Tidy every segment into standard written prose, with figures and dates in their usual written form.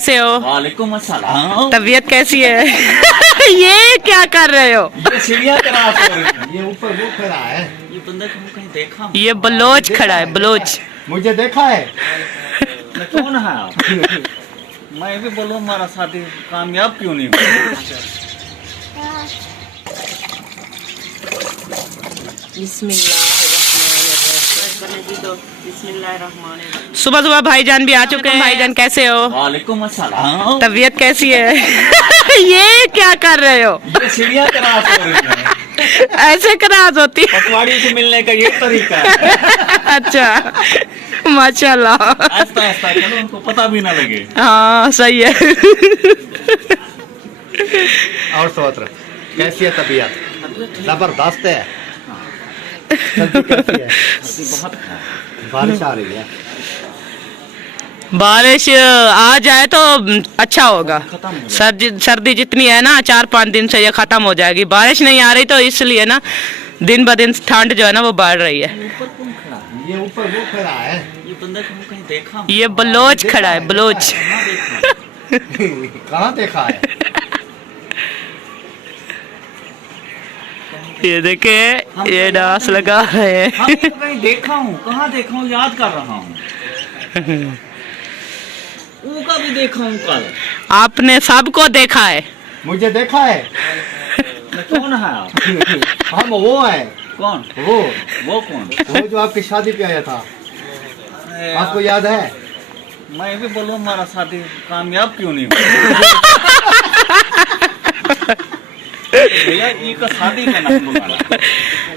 कैसे हो? वालेकुम अस्सलाम। तबीयत कैसी है? ये क्या कर रहे हो? ये सीढ़ियाँ क्रॉस हो रही हैं। ये ऊपर वो खड़ा है। ये बंदा को कहीं देखा हूँ। ये बलोच खड़ा है, बलोच। मुझे देखा है। मैं कौन है आप? मैं भी बोलूँ हमारा शादी कामयाब क्यों नहीं हुआ? सुबह सुबह भाईजान भी आ चुके हैं। भाईजान कैसे हो? वालेकुम अस्सलाम। तबीयत कैसी है? ये क्या कर रहे हो? ये सीढ़ियाँ क्रॉस हो रही हैं। ऐसे क्रास होती है? पटवारी से मिलने का ये तरीका है। अच्छा, माशाल्लाह। आस्ता आस्ता चलो, उनको पता भी ना लगे। हाँ सही है। और सोत्र कैसी है तबीयत? जबरदस्त है। सर्दी कैसी है? बहुत बारिश आ रही है। बारिश आ जाए तो अच्छा होगा। खत्म हो गया। सर्दी जितनी है ना 4-5 दिन से ये खत्म हो जाएगी। बारिश नहीं आ रही तो इसलिए ना दिन ब दिन ठंड जो है ना वो बढ़ रही है। ऊपर कौन खड़ा है? ये ऊपर वो खड़ा है। ये बंदा को कहीं देखा हूँ। ये बलोच खड़ा है, बलोच। कहाँ देखा? कहाँ देखा है? ये देखे, ये डांस लगा रहे हैं। हाँ, मैं कहीं देखा हूँ। कहाँ देखा हूँ? याद कर रहा हूँ। ऊका भी देखा हूँ कल। आपने सबको देखा है। मुझे देखा है। मैं कौन है आप? हम वो हैं। कौन? वो कौन? वो जो आपकी शादी पे आया था। अरे आपको याद है? मैं भी बोलूँ हमारा शादी कामयाब क्यों नहीं हुआ? भैया ये का शादी का नाम बुलाना।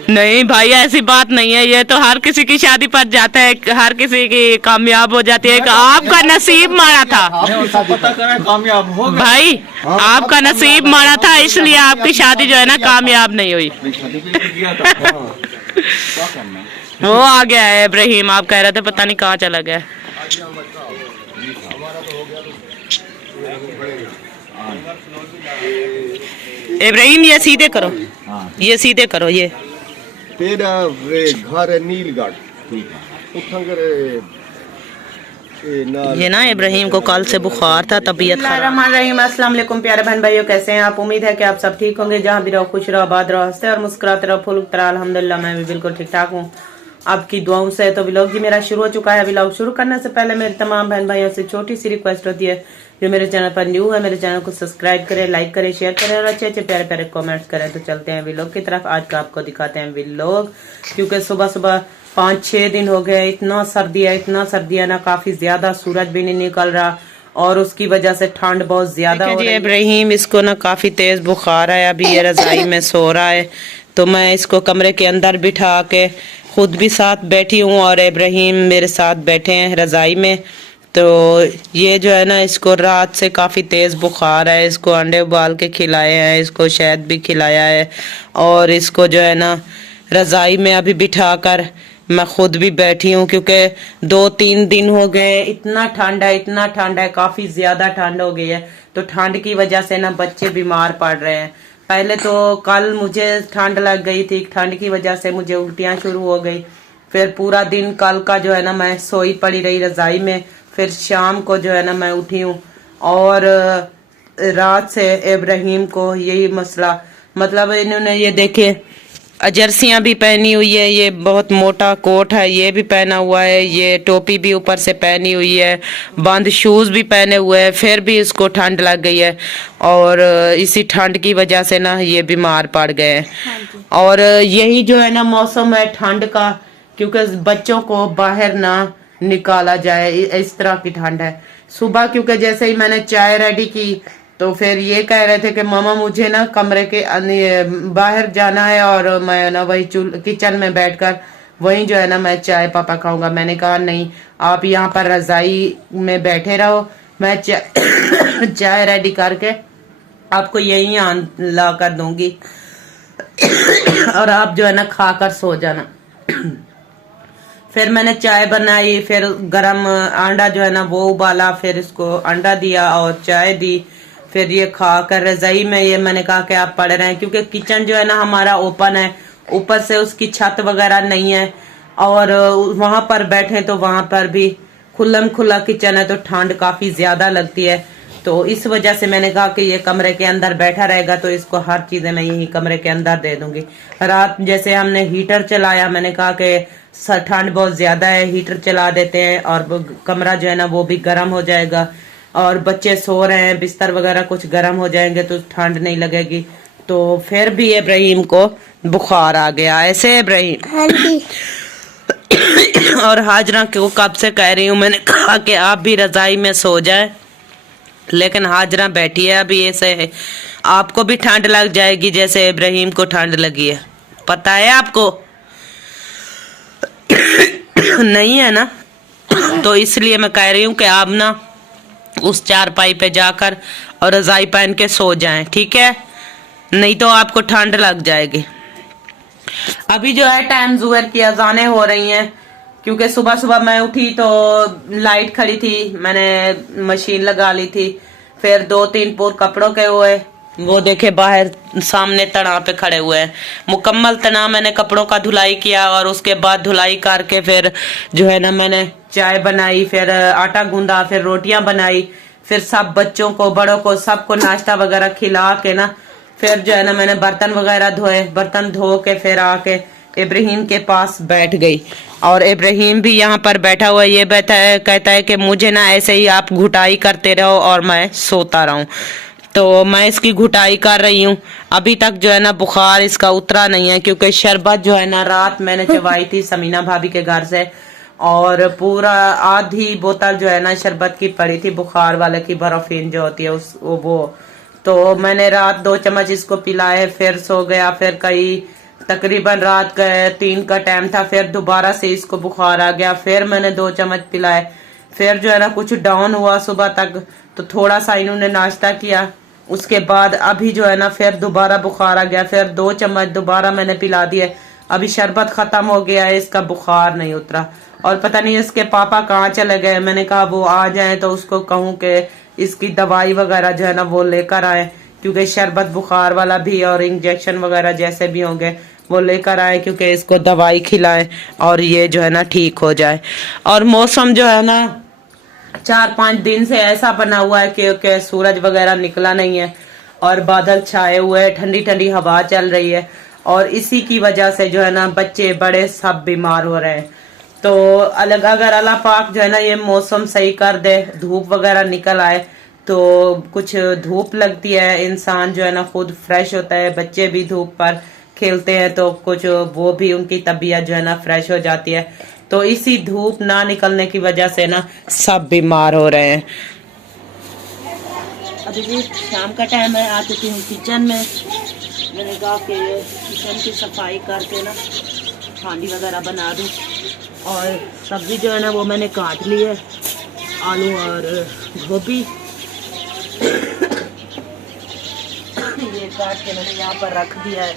नहीं भाई, ऐसी बात नहीं है। ये तो हर किसी की शादी पर जाता है, हर किसी की कामयाब हो जाती है। आपका नसीब मारा था आपकी शादी पता करें कामयाब हो गए। भाई, आपका नसीब मारा था, इसलिए आपकी शादी जो है ना कामयाब नहीं हुई। शादी पे भी गया था। क्या करना? वो आ गया है इब्राहिम। आप कह रहे थे पता नहीं कहाँ चला गया। इब्राहिम ये सीधे करो, हाँ ये सीधे करो। ये तेरा वे घर है नीलगढ़। ठीक है। उठंगर ये ना इब्राहिम को कल से बुखार था, तबीयत खराब। अस्सलाम वालेकुम प्यारे बहन भाइयों, कैसे हैं आप? उम्मीद है कि आप सब ठीक होंगे। जहाँ भी रहो खुश रहो, आबाद रहो, हंसते और मुस्कुराते रहो, फुल तरह। अल्हम्दुलिल्लाह मैं भी बिल्कुल ठीक ठाक हूँ, आपकी दुआओं से। तो व्लॉग जी मेरा शुरू हो चुका है। व्लॉग शुरू करने से पहले मेरी तमाम बहन भाइयों से छोटी सी रिक्वेस्ट होती है, जो मेरे चैनल पर न्यू है मेरे चैनल को सब्सक्राइब करें, लाइक करें, शेयर करें और अच्छे अच्छे प्यारे प्यारे कमेंट्स करें। तो चलते हैं व्लॉग की तरफ। आज का आपको दिखाते हैं व्लॉग, क्योंकि सुबह सुबह 5-6 दिन हो गए, इतना सर्दी है ना, काफी ज्यादा, सूरज भी नहीं निकल रहा और उसकी वजह से ठंड बहुत ज्यादा हो रही है। इब्राहिम इसको ना काफी तेज बुखार है, अभी ये रजाई में सो रहा है। तो मैं इसको कमरे के अंदर बिठा के खुद भी साथ बैठी हूँ और इब्राहिम मेरे साथ बैठे हैं रजाई में। तो ये जो है ना, इसको रात से काफ़ी तेज़ बुखार है। इसको अंडे उबाल के खिलाए हैं, इसको शहद भी खिलाया है और इसको जो है ना रज़ाई में अभी बिठा कर मैं खुद भी बैठी हूँ, क्योंकि 2-3 दिन हो गए, इतना ठंड है, काफ़ी ज़्यादा ठंड हो गई है। तो ठंड की वजह से ना बच्चे बीमार पड़ रहे हैं। पहले तो कल मुझे ठंड लग गई थी, ठंड की वजह से मुझे उल्टियाँ शुरू हो गई। फिर पूरा दिन कल का जो है ना मैं सोई पड़ी रही रज़ाई में। फिर शाम को जो है ना मैं उठी हूँ और रात से इब्राहिम को यही मसला, मतलब इन्होंने ये देखे जर्सियाँ भी पहनी हुई है, ये बहुत मोटा कोट है ये भी पहना हुआ है, ये टोपी भी ऊपर से पहनी हुई है, बंद शूज़ भी पहने हुए हैं, फिर भी इसको ठंड लग गई है और इसी ठंड की वजह से ना ये बीमार पड़ गए हैं। और यही जो है ना मौसम है ठंड का, क्योंकि बच्चों को बाहर ना निकाला जाए, इस तरह की ठंड है। सुबह क्योंकि जैसे ही मैंने चाय रेडी की तो फिर ये कह रहे थे कि मामा मुझे ना कमरे के बाहर जाना है और मैं ना वही किचन में बैठकर वहीं जो है ना मैं चाय पापा खाऊंगा। मैंने कहा नहीं, आप यहाँ पर रजाई में बैठे रहो, मैं चाय रेडी करके आपको यहीं ला कर दूंगी और आप जो है ना खाकर सो जाना। फिर मैंने चाय बनाई, फिर गरम अंडा जो है ना वो उबाला, फिर इसको अंडा दिया और चाय दी। फिर ये खा कर रजाई में, ये मैंने कहा कि आप पढ़ रहे हैं, क्योंकि किचन जो है ना हमारा ओपन है, ऊपर से उसकी छत वगैरह नहीं है और वहां पर बैठे तो वहां पर भी खुल्लम खुला किचन है, तो ठंड काफी ज्यादा लगती है। तो इस वजह से मैंने कहा कि ये कमरे के अंदर बैठा रहेगा, तो इसको हर चीजें मैं यही कमरे के अंदर दे दूंगी। रात जैसे हमने हीटर चलाया, मैंने कहा कि ठंड बहुत ज्यादा है, हीटर चला देते हैं और कमरा जो है ना वो भी गर्म हो जाएगा, और बच्चे सो रहे हैं, बिस्तर वगैरह कुछ गर्म हो जाएंगे तो ठंड नहीं लगेगी। तो फिर भी इब्राहिम को बुखार आ गया। ऐसे इब्राहिम और हाजरा को कब से कह रही हूँ, मैंने कहा कि आप भी रजाई में सो जाए, लेकिन हाजरा बैठी है अभी ऐसे है। आपको भी ठंड लग जाएगी जैसे इब्राहिम को ठंड लगी है, पता है आपको? नहीं है ना? तो इसलिए मैं कह रही हूँ कि आप ना उस चारपाई पे जाकर और रजाई पहन के सो जाएं, ठीक है? नहीं तो आपको ठंड लग जाएगी। अभी जो है टाइम जुहर की अजानें हो रही हैं, क्योंकि सुबह सुबह मैं उठी तो लाइट खड़ी थी, मैंने मशीन लगा ली थी, फिर 2-3 पूर कपड़ों के हुए, वो देखे बाहर सामने तना पे खड़े हुए हैं, मुकम्मल तना मैंने कपड़ों का धुलाई किया, और उसके बाद धुलाई करके फिर जो है ना मैंने चाय बनाई, फिर आटा गूंदा, फिर रोटियां बनाई, फिर सब बच्चों को बड़ों को सबको नाश्ता वगैरह खिला के ना फिर जो है ना मैंने बर्तन वगैरह धोए, बर्तन धो के फिर आके इब्राहिम के पास बैठ गई। और इब्राहिम भी यहाँ पर बैठा हुआ ये कहता है कि मुझे ना ऐसे ही आप घुटाई करते रहो और मैं सोता रहूं। तो मैं इसकी घुटाई कर रही हूँ। अभी तक जो है ना बुखार इसका उतरा नहीं है, क्योंकि शरबत जो है ना रात मैंने चबाई थी समीना भाभी के घर से, और पूरा आधी बोतल जो है ना शरबत की पड़ी थी, बुखार वाले की, बर्फीन जो होती है उस वो। तो मैंने रात 2 चम्मच इसको पिलाए, फिर सो गया। फिर कई तकरीबन रात का 3 का टाइम था, फिर दोबारा से इसको बुखार आ गया, फिर मैंने 2 चम्मच पिलाए। फिर जो है ना कुछ डाउन हुआ सुबह तक, तो थोड़ा सा इन्होंने नाश्ता किया, उसके बाद अभी जो है ना फिर दोबारा बुखार आ गया, फिर 2 चम्मच दोबारा मैंने पिला दिए। अभी शरबत खत्म हो गया है, इसका बुखार नहीं उतरा, और पता नहीं इसके पापा कहाँ चले गए। मैंने कहा वो आ जाए तो उसको कहूँ कि इसकी दवाई वगैरह जो है ना वो लेकर आए, क्योंकि शरबत बुखार वाला भी और इंजेक्शन वगैरह जैसे भी होंगे वो लेकर आए, क्योंकि इसको दवाई खिलाएं और ये जो है ना ठीक हो जाए। और मौसम जो है ना 4-5 दिन से ऐसा बना हुआ है कि सूरज वगैरह निकला नहीं है और बादल छाए हुए हैं, ठंडी ठंडी हवा चल रही है, और इसी की वजह से जो है ना बच्चे बड़े सब बीमार हो रहे हैं। तो अगर अल्लाह पाक जो है ना ये मौसम सही कर दे, धूप वगैरह निकल आए, तो कुछ धूप लगती है, इंसान जो है ना खुद फ्रेश होता है, बच्चे भी धूप पर खेलते हैं तो कुछ वो भी उनकी तबीयत जो है ना फ्रेश हो जाती है। तो इसी धूप ना निकलने की वजह से ना सब बीमार हो रहे हैं। अभी भी शाम का टाइम है, आ चुकी हूँ किचन में। मैंने कहा कि किचन की सफाई करके ना हांडी वगैरह बना दूँ, और सब्जी जो है ना वो मैंने काट ली है, आलू और गोभी ये काट के मैंने यहाँ पर रख दिया है,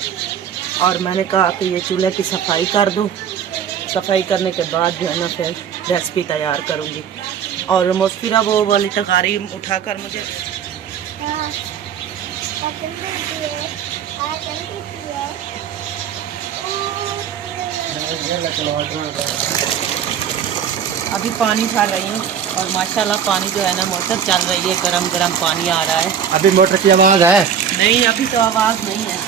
और मैंने कहा कि ये चूल्हे की सफाई कर दूँ। सफाई करने के बाद जो है ना फिर रेसिपी तैयार करूँगी। और मुस्फिरा वो वाली तकारी उठाकर मुझे अभी पानी भर रही हूँ, और माशाल्लाह पानी जो है ना मोटर चल रही है, गरम गरम पानी आ रहा है। अभी मोटर की आवाज है? नहीं, अभी तो आवाज नहीं है,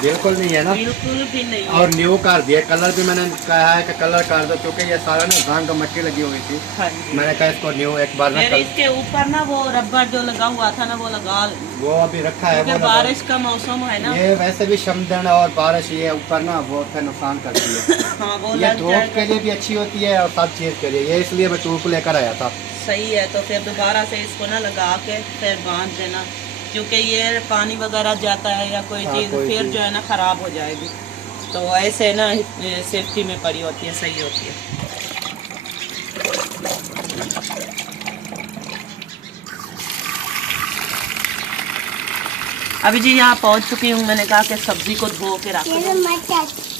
बिल्कुल नहीं है ना? बिल्कुल भी नहीं है। और न्यू कर दिया कलर भी, मैंने कहा है कि कलर कर दो, क्योंकि ये सारा ना रंग मट्टी लगी हुई थी। हाँ जी। मैंने कहा इसको न्यू एक बार ना फिर इसके ऊपर ना वो रबर जो लगा हुआ था ना वो लगा, वो अभी रखा है, क्योंकि बारिश का मौसम है ना। ये वैसे भी शमदन और बारिश ये ऊपर ना वो नुकसान करती है। हाँ, वो ये लग धूप जाएगा। के लिए भी अच्छी होती है और सब चीज के लिए, ये इसलिए मैं टूल को लेकर आया था। सही है, तो फिर दोबारा से इसको ना लगा के फिर बांध देना, क्योंकि ये पानी वगैरह जाता है या कोई चीज़ फिर जो है ना ख़राब हो जाएगी। तो ऐसे ना सेफ्टी में पड़ी होती है, सही होती है। अभी जी यहाँ पहुँच चुकी हूँ। मैंने कहा कि सब्जी को धो के रख दो।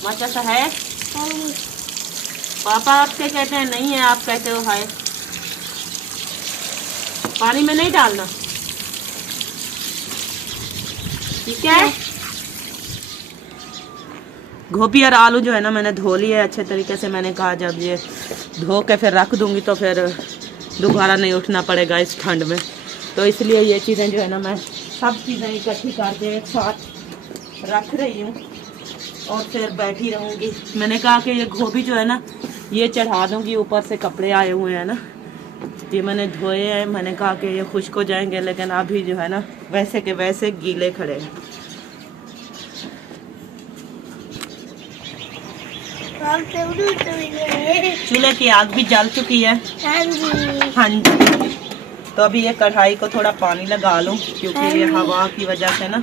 मचा सा है पापा, आपके कहते हैं नहीं है, आप कहते हो है। पानी में नहीं डालना, ठीक है। गोभी और आलू जो है ना मैंने धो लिए अच्छे तरीके से। मैंने कहा जब ये धो के फिर रख दूंगी तो फिर दोबारा नहीं उठना पड़ेगा इस ठंड में। तो इसलिए ये चीज़ें जो है ना मैं सब चीज़ें इकट्ठी करके एक साथ रख रही हूँ और फिर बैठी रहूँगी। मैंने कहा कि ये गोभी जो है ना ये चढ़ा दूँगी, ऊपर से कपड़े आए हुए हैं ना, ये मैंने धोए हैं। मैंने कहा कि ये खुश्क हो जाएंगे, लेकिन अभी जो है ना वैसे के वैसे गीले खड़े हैं। चूल्हे की आग भी जल चुकी है। हाँ जी। तो अभी ये कढ़ाई को थोड़ा पानी लगा लूँ, क्योंकि ये हवा की वजह से ना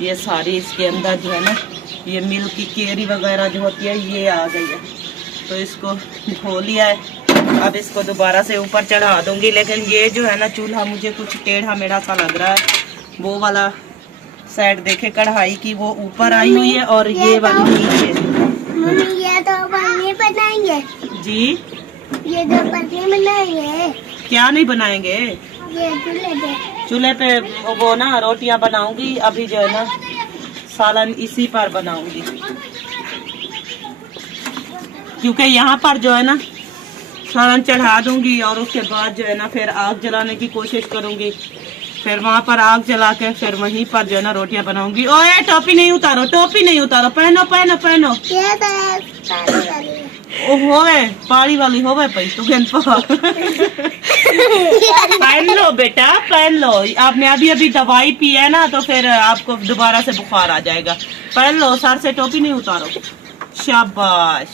ये सारी इसके अंदर जो है ना ये मिल्क की केरी वगैरह जो होती है ये आ गई है। तो इसको धो लिया है, अब इसको दोबारा से ऊपर चढ़ा दूंगी। लेकिन ये जो है ना चूल्हा मुझे कुछ टेढ़ा मेढ़ा सा लग रहा है। वो वाला साइड देखे कढ़ाई की, वो ऊपर आई हुई है और ये वाली नीचे। ये तो पन्नी बनाएंगे जी, ये तो पन्नी बनाएंगे। क्या नहीं बनाएंगे? ये चूल्हे पे वो ना रोटियां बनाऊंगी। अभी जो है ना सालन इसी पर बनाऊंगी, क्योंकि यहाँ पर जो है ना सालन चढ़ा दूंगी और उसके बाद जो है ना फिर आग जलाने की कोशिश करूंगी। फिर वहाँ पर आग जला के फिर वहीं पर जो है ना रोटियां बनाऊंगी। ओए टोपी नहीं उतारो, टोपी नहीं उतारो, पहनो पहनो पहनो। ये तो ओ होवे पाड़ी वाली होवे पई तो पहन लो बेटा, पहन लो। आपने अभी अभी दवाई पी है ना, तो फिर आपको दोबारा से बुखार आ जाएगा। पहन लो, सर से टोपी नहीं उतारो। शाबाश,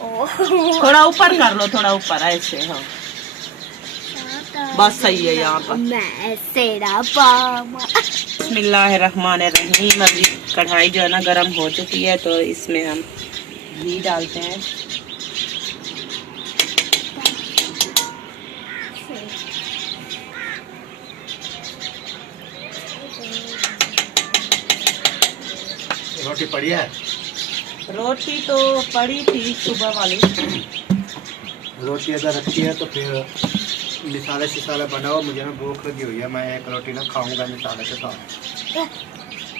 थोड़ा ऊपर कर लो, थोड़ा ऊपर ऐसे। हाँ बस सही है यहाँ पर। बिस्मिल्लाहिर्रहमानिर्रहीम। अभी कढ़ाई जो है ना गर्म हो चुकी है, तो इसमें हम घी डालते हैं। रोटी पड़ी है? रोटी तो पड़ी थी सुबह वाली। रोटी अगर रखी है तो फिर मिसाले शिसाले बनाओ। मुझे ना भूख लगी हुई है, मैं एक रोटी ना खाऊंगा मिसाले के साथ।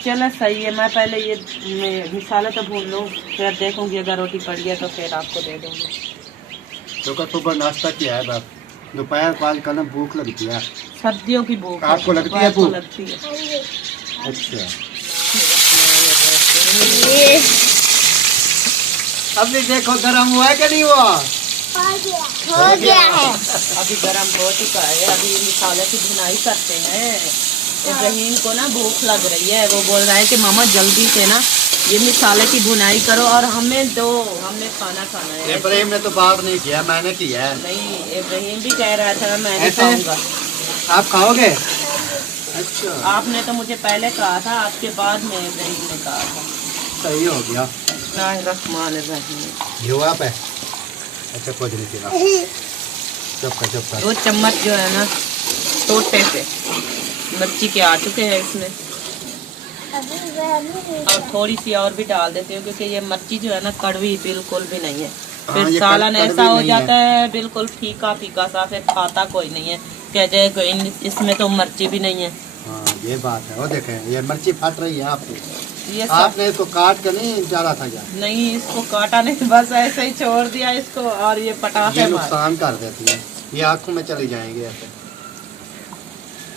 चलो सही है, मैं पहले ये मिसाले तो भून लूँ, फिर देखूंगी अगर रोटी पड़ी है तो फिर आपको दे दूंगी। तो का सुबह नाश्ता किया है, बस दोपहर पाँच का ना भूख लगती है। सर्दियों की भूख आपको लगती है भूख? लगती है। अच्छा, अभी देखो गरम हुआ है कि नहीं हुआ? हो गया है। अभी गरम हो चुका है। अभी मिसाले की भुनाई करते हैं। इब्राहिम को ना भूख लग रही है, वो बोल रहा है कि मामा जल्दी से ना ये मिसाले की भुनाई करो और हमें दो, हमने खाना खाना है। इब्राहिम ने तो बात नहीं किया, मैंने किया है। नहीं, इब्राहिम भी कह रहा था मैं नहीं ऐसे? खाऊंगा। आप खाओगे? अच्छा, आपने तो मुझे पहले कहा था, आपके बाद में इब्राहिम ने कहा था। सही हो गया। बिस्मिल्लाहिर्रहमानिर्रहीम। युवा पे अच्छा कुछ नहीं किया। चुप कर चुप कर। 2 चम्मच जो है ना छोटे से मिर्ची के आ चुके हैं इसमें, और थोड़ी सी और भी डाल देती हूँ, क्योंकि ये मिर्ची जो है ना कड़वी बिल्कुल भी नहीं है। हाँ, फिर ये सालन कड़वी ऐसा हो नहीं जाता है बिल्कुल फीका फीका सा, फिर खाता कोई नहीं है। कह जाए इसमें तो मिर्ची भी नहीं है। हाँ ये बात है। वो देखें ये मिर्ची फट रही है आपकी। ये सब आपने इसको काट कर नहीं डाला था क्या? नहीं, इसको काटा नहीं, बस ऐसे ही छोड़ दिया इसको, और ये पटाखे ये मार। नुकसान कर देती है, ये आँखों में चली जाएंगे ऐसे।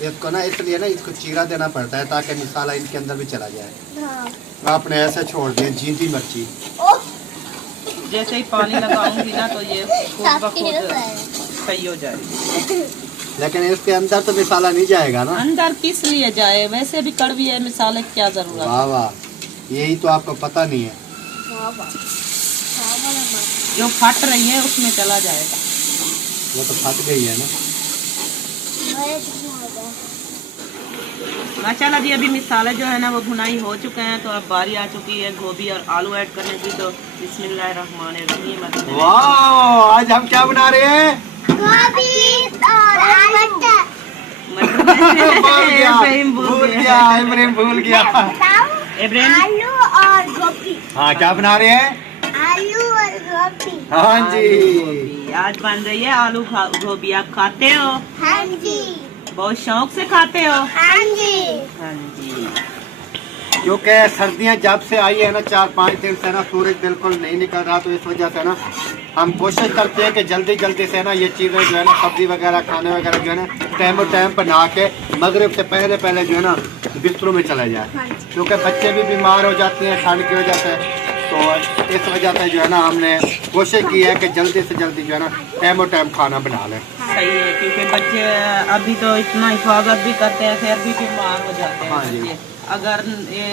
इसको ना इसलिए ना इसको चीरा देना पड़ता है ताकि मिसाला इनके अंदर भी चला जाए। आपने ऐसे छोड़ दिया जीती मिर्ची। जैसे ही पानी लगाऊंगी ना तो ये खुद ब खुद सही हो जाएगी। लेकिन इसके अंदर तो मिसाला नहीं जाएगा ना। अंदर किस लिए जाए, वैसे भी कड़वी है, मिसाले की क्या जरूरत। वाह वाह, यही तो आपको पता नहीं है। जो फट रही है उसमें चला जाएगा। वो तो फट गई है ना। माशाल्लाह जी, अभी मिसाले जो है ना वो भुनाई हो चुके हैं, तो अब बारी आ चुकी है गोभी और आलू ऐड करने की। तो बिस्मिल्लाहिर्रहमानिर्रहीम। वाह, आज हम क्या बना रहे हैं? गोभी और आलू। इब्राहिम भूल गया, इब्राहिम भूल गया। इब्राहिम आलू और गोभी। हाँ क्या बना रहे हैं? आलू और गोभी। हाँ जी, गोभी आज बन रही है आलू गोभी। आप खाते हो? हाँ जी। बहुत शौक से खाते हो? हाँ जी। हाँ जी। क्योंकि सर्दियाँ जब से आई है ना 4-5 दिन से ना सूरज बिल्कुल नहीं निकल रहा, तो इस वजह से ना हम कोशिश करते हैं कि जल्दी जल्दी से ना ये चीज़ें जो है ना सब्जी वगैरह खाने वगैरह जो है ना टाइम बना के मगरिब से पहले पहले जो है ना बिस्तरों में चला जाए, क्योंकि बच्चे भी बीमार हो जाते हैं ठंड की वजह से। तो इस वजह से जो है ना हमने कोशिश की है कि जल्दी से जल्दी जो है ना टाइम खाना बना लें। सही है, क्योंकि बच्चे अभी तो इतना हिफाजत भी करते हैं फिर भी बीमार हो जाते हैं हाँ जी। बच्चे। अगर ये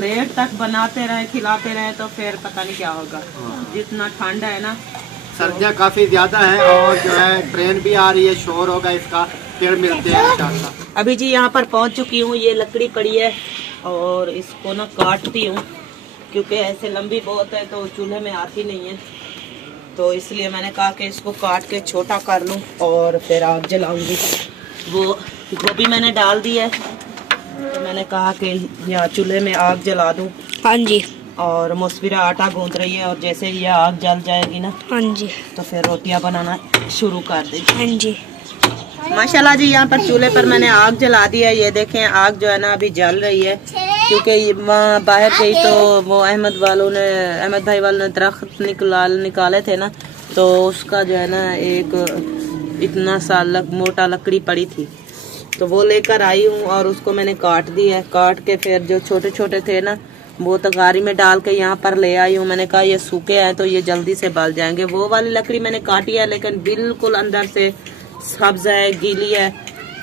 लेट तक बनाते रहे खिलाते रहे तो फिर पता नहीं क्या होगा। जितना ठंड है ना, सर्दियाँ काफ़ी ज़्यादा हैं और जो है ट्रेन भी आ रही है, शोर होगा इसका, फिर मिलते हैं इंशाल्लाह। अभी जी यहाँ पर पहुँच चुकी हूँ। ये लकड़ी पड़ी है और इसको ना काटती हूँ, क्योंकि ऐसे लंबी बहुत है तो चूल्हे में आती नहीं है, तो इसलिए मैंने कहा कि इसको काट के छोटा कर लूँ और फिर आग जलाऊंगी। वो गोभी मैंने डाल दी है, तो मैंने कहा कि यहाँ चूल्हे में आग जला दूँ। हाँ जी, और मुसफिरा आटा गूंथ रही है, और जैसे ही ये आग जल जाएगी ना हाँ जी, तो फिर रोटियां बनाना शुरू कर देगी। हाँ जी। माशाल्लाह जी, यहाँ पर चूल्हे पर मैंने आग जला दी है। ये देखें आग जो है ना अभी जल रही है, क्योंकि वहाँ बाहर गई तो वो अहमद भाई वालों ने दरख्त निकाले थे ना, तो उसका जो है ना एक इतना सा मोटा लकड़ी पड़ी थी, तो वो लेकर आई हूँ और उसको मैंने काट दी है। काट के फिर जो छोटे छोटे थे ना वो तगारी में डाल के यहाँ पर ले आई हूँ। मैंने कहा ये सूखे हैं तो ये जल्दी से बल जाएंगे। वो वाली लकड़ी मैंने काटी है, लेकिन बिल्कुल अंदर से सब्ज है, गीली है,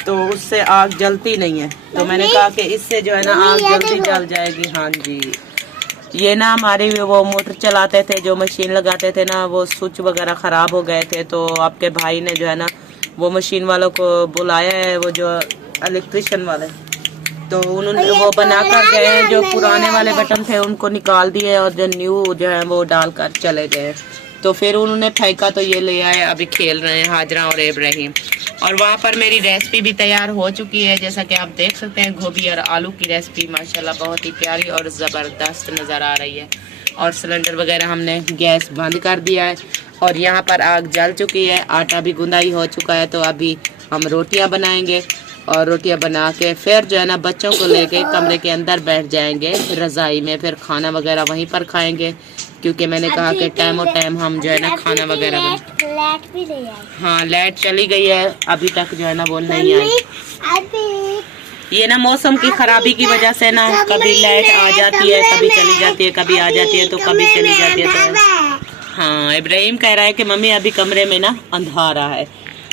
तो उससे आग जलती नहीं है। तो मैंने कहा कि इससे जो है ना आग जल्दी जल जाएगी। हाँ जी, ये ना हमारी वो मोटर चलाते थे, जो मशीन लगाते थे ना, वो स्विच वगैरह ख़राब हो गए थे, तो आपके भाई ने जो है ना वो मशीन वालों को बुलाया है, वो जो इलेक्ट्रिशियन वाले, तो उन्होंने वो बना कर गए हैं। जो पुराने वाले बटन थे उनको निकाल दिए और जो न्यू जो है वो डालकर चले गए। तो फिर उन्होंने फेंका तो ये ले आए, अभी खेल रहे हैं हाजरा और इब्राहिम। और वहाँ पर मेरी रेसिपी भी तैयार हो चुकी है, जैसा कि आप देख सकते हैं। गोभी और आलू की रेसिपी माशाल्लाह बहुत ही प्यारी और ज़बरदस्त नज़र आ रही है। और सिलेंडर वगैरह हमने गैस बंद कर दिया है और यहाँ पर आग जल चुकी है, आटा भी गुंदाई हो चुका है। तो अभी हम रोटियाँ बनाएंगे और रोटियां बना के फिर जो है ना बच्चों को लेके कमरे के अंदर बैठ जाएंगे रज़ाई में, फिर खाना वगैरह वहीं पर खाएंगे, क्योंकि मैंने कहा कि टाइम हम जो है ना खाना वगैरह लाइट भी नहीं आई। हाँ, लाइट चली गई है, अभी तक जो है ना वो नहीं आई। ये ना मौसम की खराबी की वजह से ना कभी लाइट आ जाती है, कभी चली जाती है, कभी आ जाती है तो कभी चली जाती है। तो हाँ, इब्राहिम कह रहा है कि मम्मी अभी कमरे में ना अंधारा है।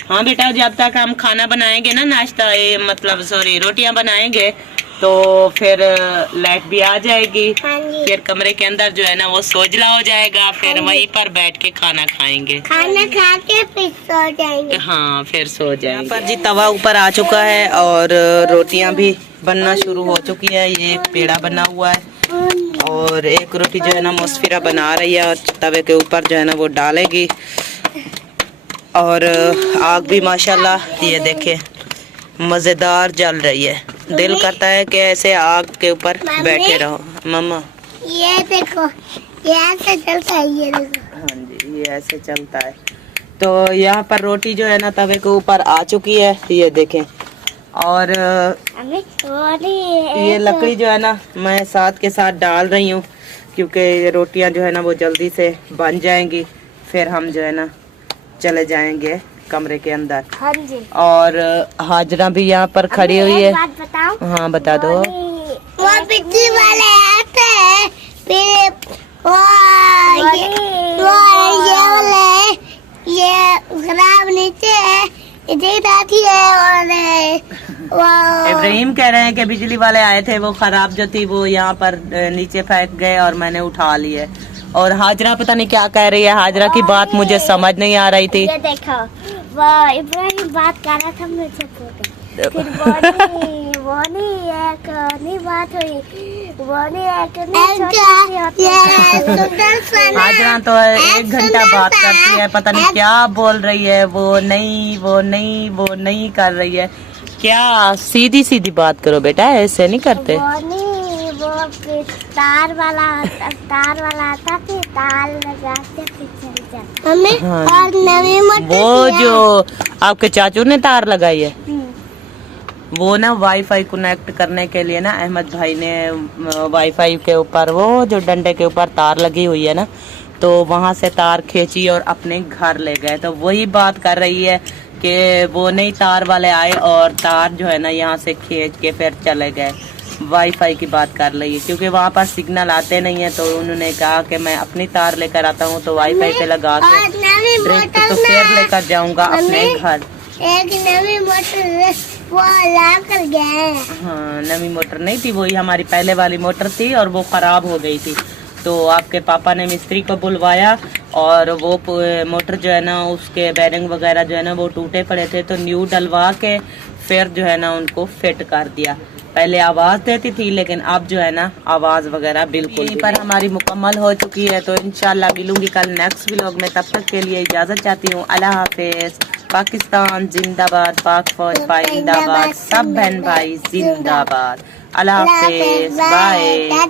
हाँ बेटा, जब तक हम खाना बनाएंगे ना, नाश्ता रोटियां बनाएंगे, तो फिर लाइट भी आ जाएगी, फिर कमरे के अंदर जो है ना वो सोजला हो जाएगा, फिर वहीं पर बैठ के खाना खाएंगे, खाना खा के फिर सो जाएंगे। हाँ, फिर सो जाएंगे। यहाँ पर जी तवा ऊपर आ चुका है और रोटियां भी बनना शुरू हो चुकी है। ये एक पेड़ा बना हुआ है और एक रोटी जो है ना मुसफिरा बना रही है और तवे के ऊपर जो है ना वो डालेगी। और आग भी माशाल्लाह ये देखे मज़ेदार जल रही है। दिल करता है कि ऐसे आग के ऊपर बैठे रहो। मम्मा ये देखो, ये ऐसे चलता है, ये देखो। हाँ जी, ये ऐसे चलता है। तो यहाँ पर रोटी जो है ना तवे के ऊपर आ चुकी है, ये देखें। और ये लकड़ी जो है ना मैं साथ के साथ डाल रही हूँ, क्योंकि ये रोटियाँ जो है ना वो जल्दी से बन जाएंगी, फिर हम जो है ना चले जाएंगे कमरे के अंदर। हाँ जी। और हाजरा भी यहाँ पर खड़ी हुई है। बात बताओ। हाँ, बता दो। वो बिजली वाले आते हैं, फिर ये खराब नीचे है, इधर आती है। और इब्राहिम कह रहे हैं कि बिजली वाले आए थे, वो खराब जो थी वो यहाँ पर नीचे फेंक गए और मैंने उठा ली है। और हाजरा पता नहीं क्या कह रही है, हाजरा की बात मुझे समझ नहीं आ रही थी। ये देखो, वो इब्राहिम बात कर रहा था मुझसे, फिर वो नहीं बात हुई, हाजरा तो 1 घंटा बात करती है, पता नहीं क्या बोल रही है। वो नहीं कर रही है। क्या सीधी बात करो बेटा, ऐसे नहीं करते। वो तार वाला आता, फिर तार लगाते फिर चल जाता। हाँ। और नवी मोटर वो जो आपके चाचू ने तार लगाई है, वो ना वाईफाई कनेक्ट करने के लिए ना अहमद भाई ने वाईफाई के ऊपर वो जो डंडे के ऊपर तार लगी हुई है ना, तो वहां से तार खींची और अपने घर ले गए। तो वही बात कर रही है कि वो नहीं तार वाले आए और तार जो है ना यहाँ से खींच के फिर चले गए। वाईफाई की बात कर रही है क्योंकि वहाँ पर सिग्नल आते नहीं है, तो उन्होंने कहा कि मैं अपनी तार लेकर आता हूँ तो वाईफाई पे लगा के डायरेक्ट तो फिर लेकर जाऊंगा अपने घर। एक नवी मोटर वो ला कर गए। हाँ, नवी मोटर नहीं थी, वही हमारी पहले वाली मोटर थी और वो खराब हो गई थी। तो आपके पापा ने मिस्त्री को बुलवाया और वो मोटर जो है ना उसके बैरिंग वगैरह जो है ना वो टूटे पड़े थे, तो न्यू डलवा के फिर जो है ना उनको फिट कर दिया। पहले आवाज देती थी लेकिन अब जो है ना आवाज वगैरह बिल्कुल यहीं पर हमारी मुकम्मल हो चुकी है। तो इंशाल्लाह मिलूंगी कल नेक्स्ट व्लॉग में, तब तक के लिए इजाजत चाहती हूँ। अल्लाह हाफिज। पाकिस्तान जिंदाबाद, पाक फौज जिंदाबाद, सब बहन भाई जिंदाबाद। अल्लाह हाफिज, बाय।